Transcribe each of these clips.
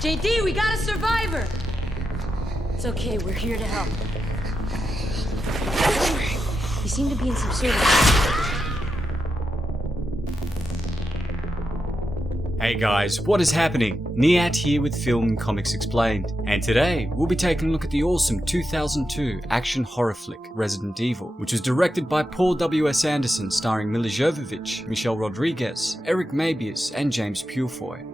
JD, we got a survivor! It's okay, we're here to help. You seem to be in some sort of... Hey guys, what is happening? Niyat here with Film and Comics Explained, and today we'll be taking a look at the awesome 2002 action horror flick Resident Evil, which was directed by Paul W.S. Anderson, starring Milla Jovovich, Michelle Rodriguez, Eric Mabius, and James Purefoy.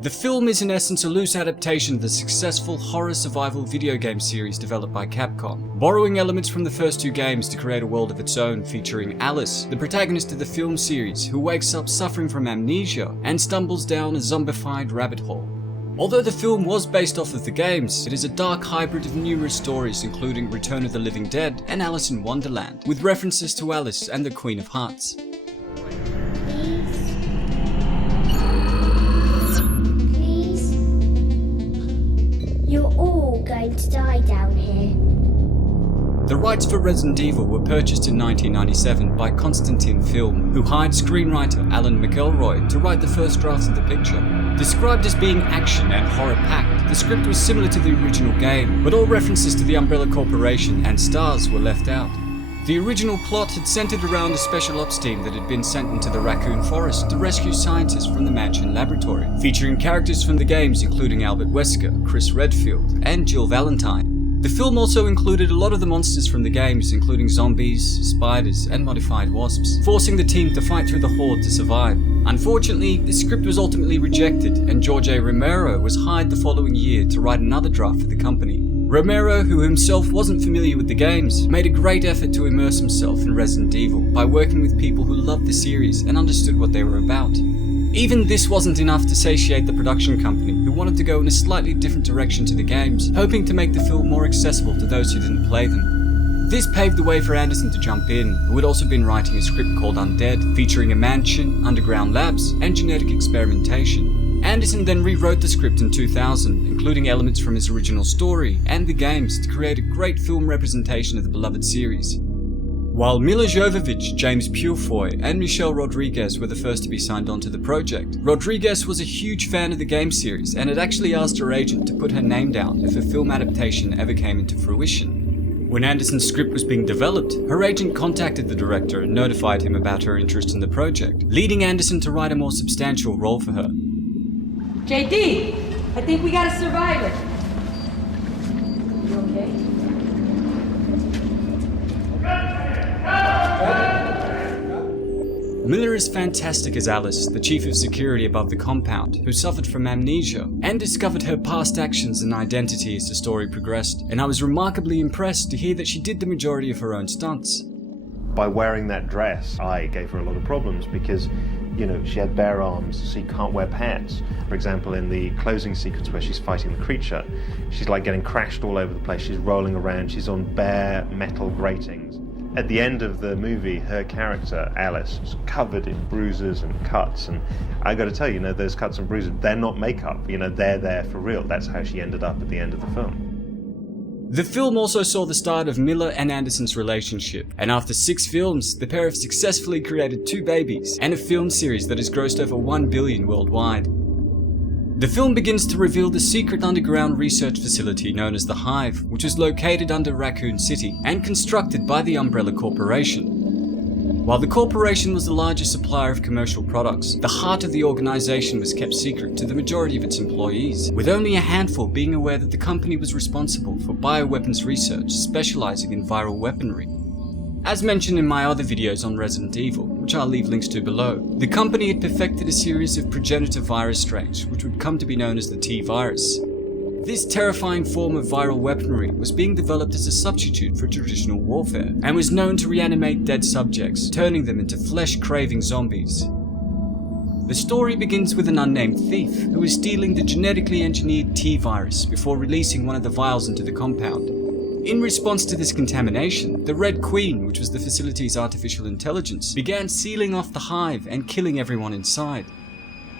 The film is in essence a loose adaptation of the successful horror survival video game series developed by Capcom, borrowing elements from the first two games to create a world of its own featuring Alice, the protagonist of the film series, who wakes up suffering from amnesia and stumbles down a zombified rabbit hole. Although the film was based off of the games, it is a dark hybrid of numerous stories including Return of the Living Dead and Alice in Wonderland, with references to Alice and the Queen of Hearts. You're all going to die down here. The rights for Resident Evil were purchased in 1997 by Constantin Film, who hired screenwriter Alan McElroy to write the first draft of the picture. Described as being action and horror-packed, the script was similar to the original game, but all references to the Umbrella Corporation and stars were left out. The original plot had centered around a special ops team that had been sent into the Raccoon Forest to rescue scientists from the Mansion Laboratory, featuring characters from the games including Albert Wesker, Chris Redfield, and Jill Valentine. The film also included a lot of the monsters from the games, including zombies, spiders, and modified wasps, forcing the team to fight through the horde to survive. Unfortunately, the script was ultimately rejected, and George A. Romero was hired the following year to write another draft for the company. Romero, who himself wasn't familiar with the games, made a great effort to immerse himself in Resident Evil by working with people who loved the series and understood what they were about. Even this wasn't enough to satiate the production company, who wanted to go in a slightly different direction to the games, hoping to make the film more accessible to those who didn't play them. This paved the way for Anderson to jump in, who had also been writing a script called Undead, featuring a mansion, underground labs, and genetic experimentation. Anderson then rewrote the script in 2000, including elements from his original story and the games to create a great film representation of the beloved series. While Milla Jovovich, James Purefoy, and Michelle Rodriguez were the first to be signed onto the project, Rodriguez was a huge fan of the game series and had actually asked her agent to put her name down if a film adaptation ever came into fruition. When Anderson's script was being developed, her agent contacted the director and notified him about her interest in the project, leading Anderson to write a more substantial role for her. JD, I think we got a survivor. You okay? Miller is fantastic as Alice, the chief of security above the compound, who suffered from amnesia and discovered her past actions and identity as the story progressed, and I was remarkably impressed to hear that she did the majority of her own stunts. By wearing that dress, I gave her a lot of problems because, you know, she had bare arms, so you can't wear pants. For example, in the closing sequence where she's fighting the creature, she's like getting crashed all over the place, she's rolling around, she's on bare metal gratings. At the end of the movie, her character, Alice, was covered in bruises and cuts, and I gotta tell you, those cuts and bruises, they're not makeup, they're there for real. That's how she ended up at the end of the film. The film also saw the start of Miller and Anderson's relationship, and after 6 films, the pair have successfully created 2 babies and a film series that has grossed over $1 billion worldwide. The film begins to reveal the secret underground research facility known as the Hive, which is located under Raccoon City and constructed by the Umbrella Corporation. While the corporation was the largest supplier of commercial products, the heart of the organization was kept secret to the majority of its employees, with only a handful being aware that the company was responsible for bioweapons research, specializing in viral weaponry. As mentioned in my other videos on Resident Evil, which I'll leave links to below, the company had perfected a series of progenitor virus strains, which would come to be known as the T-virus. This terrifying form of viral weaponry was being developed as a substitute for traditional warfare, and was known to reanimate dead subjects, turning them into flesh-craving zombies. The story begins with an unnamed thief who is stealing the genetically engineered T-virus before releasing one of the vials into the compound. In response to this contamination, the Red Queen, which was the facility's artificial intelligence, began sealing off the Hive and killing everyone inside.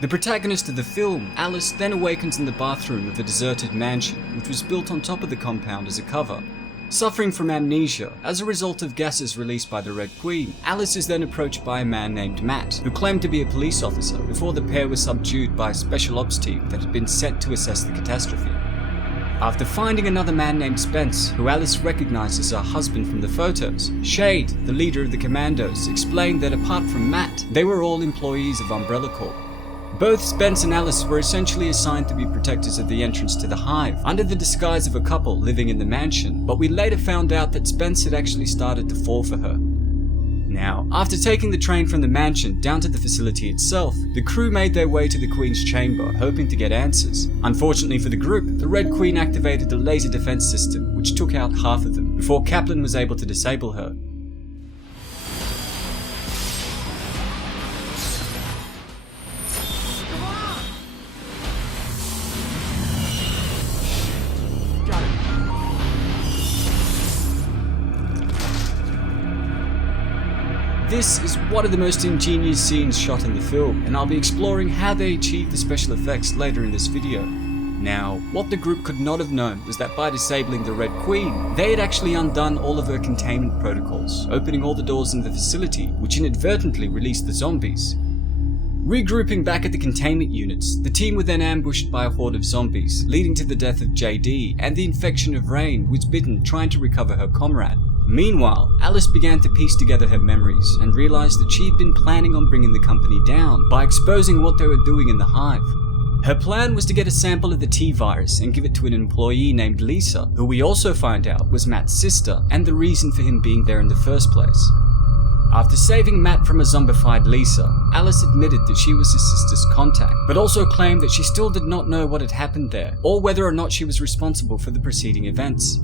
The protagonist of the film, Alice, then awakens in the bathroom of a deserted mansion, which was built on top of the compound as a cover. Suffering from amnesia as a result of gases released by the Red Queen, Alice is then approached by a man named Matt, who claimed to be a police officer before the pair were subdued by a special ops team that had been sent to assess the catastrophe. After finding another man named Spence, who Alice recognized as her husband from the photos, Shade, the leader of the commandos, explained that apart from Matt, they were all employees of Umbrella Corp. Both Spence and Alice were essentially assigned to be protectors of the entrance to the Hive, under the disguise of a couple living in the mansion, but we later found out that Spence had actually started to fall for her. Now, after taking the train from the mansion down to the facility itself, the crew made their way to the Queen's chamber, hoping to get answers. Unfortunately for the group, the Red Queen activated a laser defense system, which took out half of them, before Kaplan was able to disable her. This is one of the most ingenious scenes shot in the film, and I'll be exploring how they achieved the special effects later in this video. Now, what the group could not have known was that by disabling the Red Queen, they had actually undone all of her containment protocols, opening all the doors in the facility, which inadvertently released the zombies. Regrouping back at the containment units, the team were then ambushed by a horde of zombies, leading to the death of JD and the infection of Rain, who was bitten trying to recover her comrade. Meanwhile, Alice began to piece together her memories and realized that she had been planning on bringing the company down by exposing what they were doing in the Hive. Her plan was to get a sample of the T-virus and give it to an employee named Lisa, who we also find out was Matt's sister and the reason for him being there in the first place. After saving Matt from a zombified Lisa, Alice admitted that she was his sister's contact, but also claimed that she still did not know what had happened there, or whether or not she was responsible for the preceding events.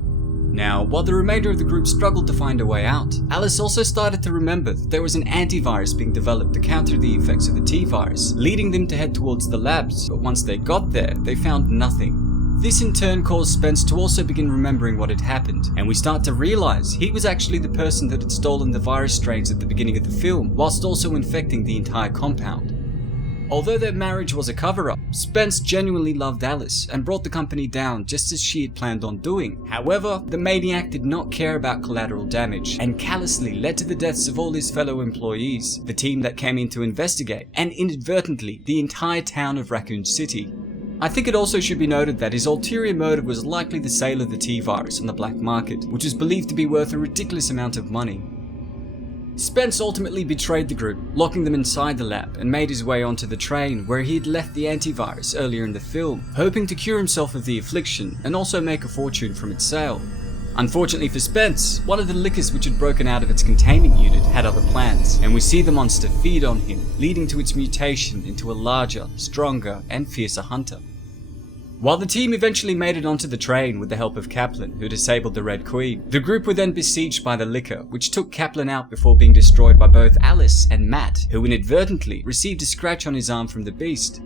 Now, while the remainder of the group struggled to find a way out, Alice also started to remember that there was an antivirus being developed to counter the effects of the T-virus, leading them to head towards the labs, but once they got there, they found nothing. This in turn caused Spence to also begin remembering what had happened, and we start to realize he was actually the person that had stolen the virus strains at the beginning of the film, whilst also infecting the entire compound. Although their marriage was a cover-up, Spence genuinely loved Alice and brought the company down just as she had planned on doing. However, the maniac did not care about collateral damage and callously led to the deaths of all his fellow employees, the team that came in to investigate, and inadvertently the entire town of Raccoon City. I think it also should be noted that his ulterior motive was likely the sale of the T-virus on the black market, which was believed to be worth a ridiculous amount of money. Spence ultimately betrayed the group, locking them inside the lab, and made his way onto the train where he had left the antivirus earlier in the film, hoping to cure himself of the affliction and also make a fortune from its sale. Unfortunately for Spence, one of the lickers which had broken out of its containment unit had other plans, and we see the monster feed on him, leading to its mutation into a larger, stronger, and fiercer hunter. While the team eventually made it onto the train with the help of Kaplan, who disabled the Red Queen, the group were then besieged by the licker, which took Kaplan out before being destroyed by both Alice and Matt, who inadvertently received a scratch on his arm from the beast.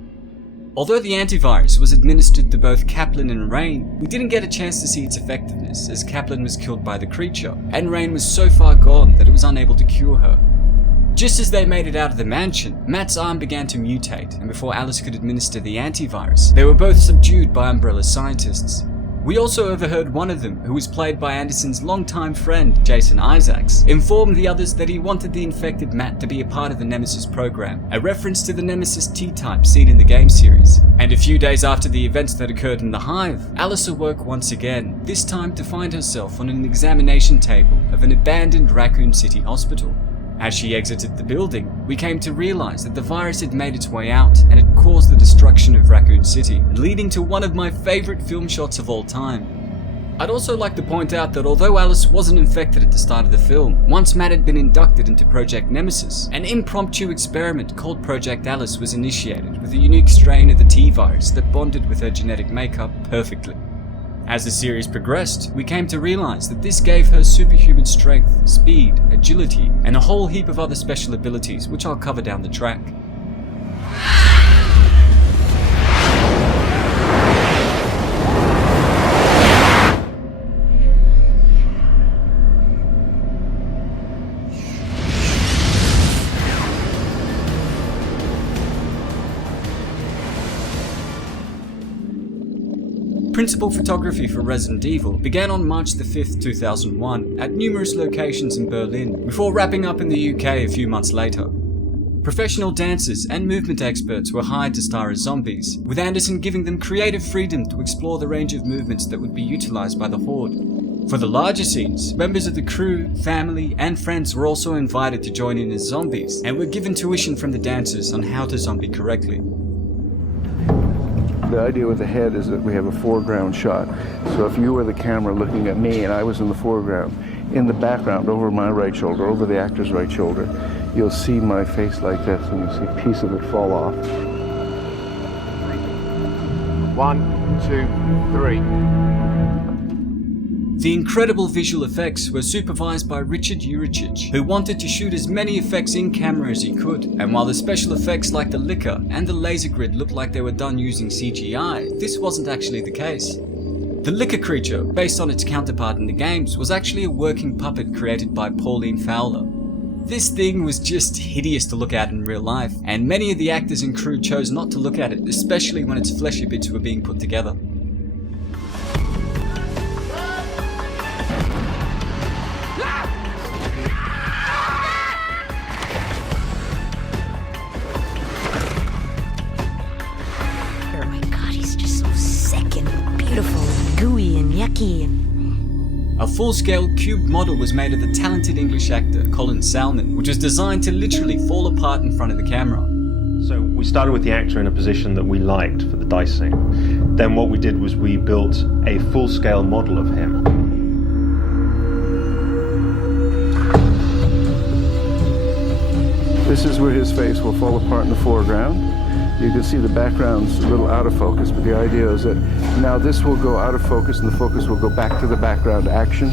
Although the antivirus was administered to both Kaplan and Rain, we didn't get a chance to see its effectiveness as Kaplan was killed by the creature, and Rain was so far gone that it was unable to cure her. Just as they made it out of the mansion, Matt's arm began to mutate, and before Alice could administer the antivirus, they were both subdued by Umbrella scientists. We also overheard one of them, who was played by Anderson's longtime friend, Jason Isaacs, inform the others that he wanted the infected Matt to be a part of the Nemesis program, a reference to the Nemesis T-type seen in the game series. And a few days after the events that occurred in the Hive, Alice awoke once again, this time to find herself on an examination table of an abandoned Raccoon City hospital. As she exited the building, we came to realize that the virus had made its way out and had caused the destruction of Raccoon City, leading to one of my favorite film shots of all time. I'd also like to point out that although Alice wasn't infected at the start of the film, once Matt had been inducted into Project Nemesis, an impromptu experiment called Project Alice was initiated with a unique strain of the T-virus that bonded with her genetic makeup perfectly. As the series progressed, we came to realize that this gave her superhuman strength, speed, agility, and a whole heap of other special abilities which I'll cover down the track. Principal photography for Resident Evil began on March the 5th, 2001 at numerous locations in Berlin, before wrapping up in the UK a few months later. Professional dancers and movement experts were hired to star as zombies, with Anderson giving them creative freedom to explore the range of movements that would be utilised by the Horde. For the larger scenes, members of the crew, family and friends were also invited to join in as zombies, and were given tuition from the dancers on how to zombie correctly. The idea with the head is that we have a foreground shot. So if you were the camera looking at me and I was in the foreground, in the background, over my right shoulder, over the actor's right shoulder, you'll see my face like this and you'll see a piece of it fall off. 1, 2, 3. The incredible visual effects were supervised by Richard Juricic, who wanted to shoot as many effects in camera as he could, and while the special effects like the liquor and the laser grid looked like they were done using CGI, this wasn't actually the case. The liquor creature, based on its counterpart in the games, was actually a working puppet created by Pauline Fowler. This thing was just hideous to look at in real life, and many of the actors and crew chose not to look at it, especially when its fleshy bits were being put together. Oh my god, he's just so sick and beautiful and gooey and yucky and... A full-scale cube model was made of the talented English actor Colin Salmon, which was designed to literally fall apart in front of the camera. So we started with the actor in a position that we liked for the dicing. Then what we did was we built a full-scale model of him. This is where his face will fall apart in the foreground. You can see the background's a little out of focus, but the idea is that now this will go out of focus and the focus will go back to the background action.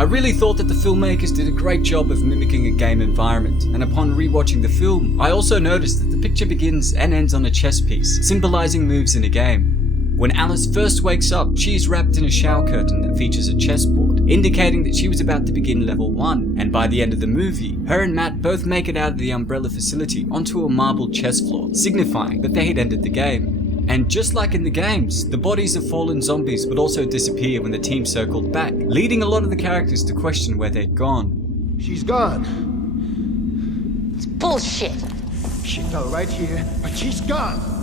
I really thought that the filmmakers did a great job of mimicking a game environment, and upon rewatching the film, I also noticed that the picture begins and ends on a chess piece, symbolizing moves in a game. When Alice first wakes up, she is wrapped in a shower curtain that features a chessboard, indicating that she was about to begin level 1, and by the end of the movie, her and Matt both make it out of the Umbrella facility onto a marble chess floor, signifying that they had ended the game. And just like in the games, the bodies of fallen zombies would also disappear when the team circled back, leading a lot of the characters to question where they'd gone. She's gone. It's bullshit. She fell right here, but she's gone.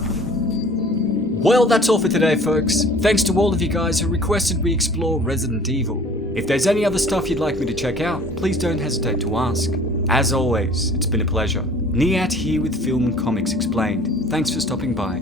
Well, that's all for today, folks. Thanks to all of you guys who requested we explore Resident Evil. If there's any other stuff you'd like me to check out, please don't hesitate to ask. As always, it's been a pleasure. Niyat here with Film and Comics Explained. Thanks for stopping by.